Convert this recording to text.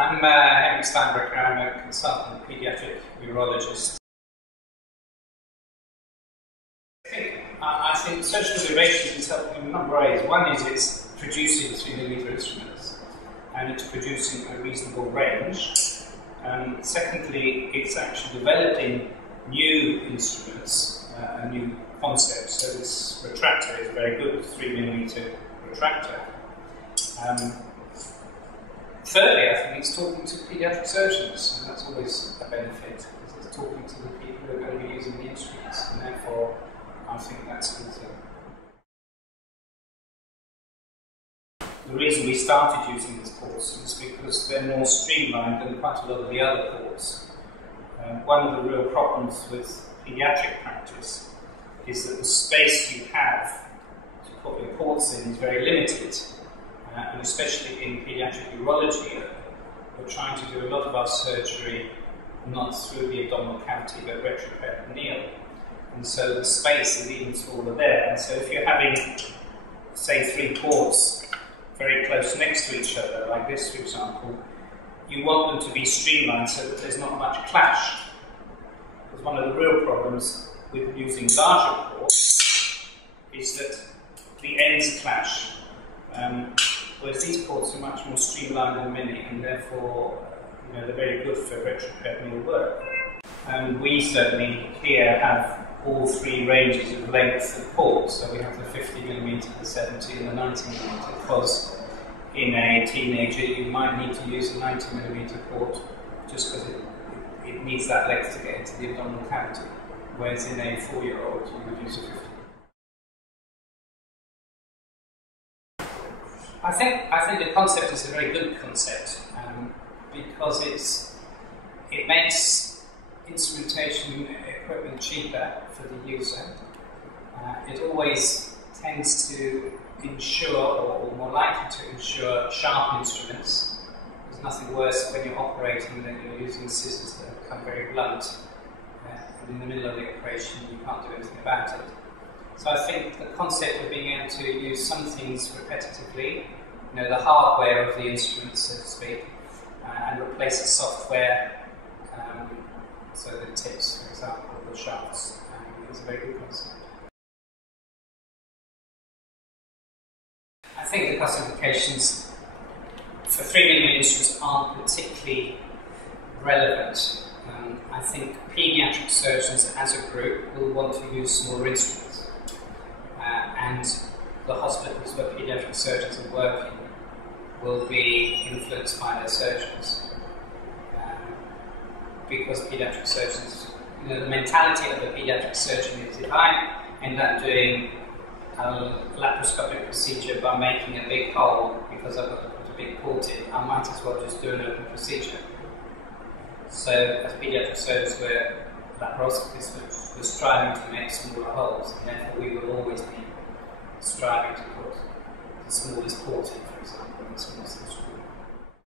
I'm Henrik Steinbrecher. I'm a consultant paediatric urologist. I think surgical duration is helping in a number of ways. One is it's producing 3mm instruments and it's producing a reasonable range. Secondly, it's actually developing new instruments, a new concept. So this retractor is a very good 3mm retractor. Thirdly, I think it's talking to paediatric surgeons, and that's always a benefit, because it's talking to the people who are going to be using the instruments, and therefore I think that's a good thing. The reason we started using these ports is because they're more streamlined than quite a lot of the other ports. One of the real problems with paediatric practice is that the space you have to put your ports in is very limited. And especially in paediatric urology, we're trying to do a lot of our surgery not through the abdominal cavity but retroperitoneal. And so the space is even smaller there. And so if you're having, say, 3 ports very close next to each other, like this for example, you want them to be streamlined so that there's not much clash. Because one of the real problems with using larger ports is that the ends clash. Whereas these ports are much more streamlined than many, and therefore they're very good for retroperitoneal work. We certainly here have all 3 ranges of length of ports, so we have the 50mm, the 70 and the 90mm, because in a teenager you might need to use a 90mm port just because it needs that length to get into the abdominal cavity, whereas in a 4-year-old you would use a 50. I think the concept is a very good concept because it makes instrumentation equipment cheaper for the user. It always tends to ensure, or more likely to ensure, sharp instruments. There's nothing worse when you're operating than you're using scissors that become very blunt. And in the middle of the operation you can't do anything about it. So I think the concept of being able to use some things repetitively, the hardware of the instrument, so to speak, and replace the software, so the tips, for example, the shafts, is a very good concept. I think the cost implications for 3mm instruments aren't particularly relevant. I think paediatric surgeons as a group will want to use smaller instruments. And the hospitals where paediatric surgeons are working will be influenced by their surgeons. Because paediatric surgeons, the mentality of a paediatric surgeon is, if I end up doing a laparoscopic procedure by making a big hole because I've got to put a big port in, I might as well just do an open procedure. So as paediatric surgeons, laparoscopists were striving to make smaller holes, and therefore we will always be striving to put the smallest port in, for example, in the smallest instrument.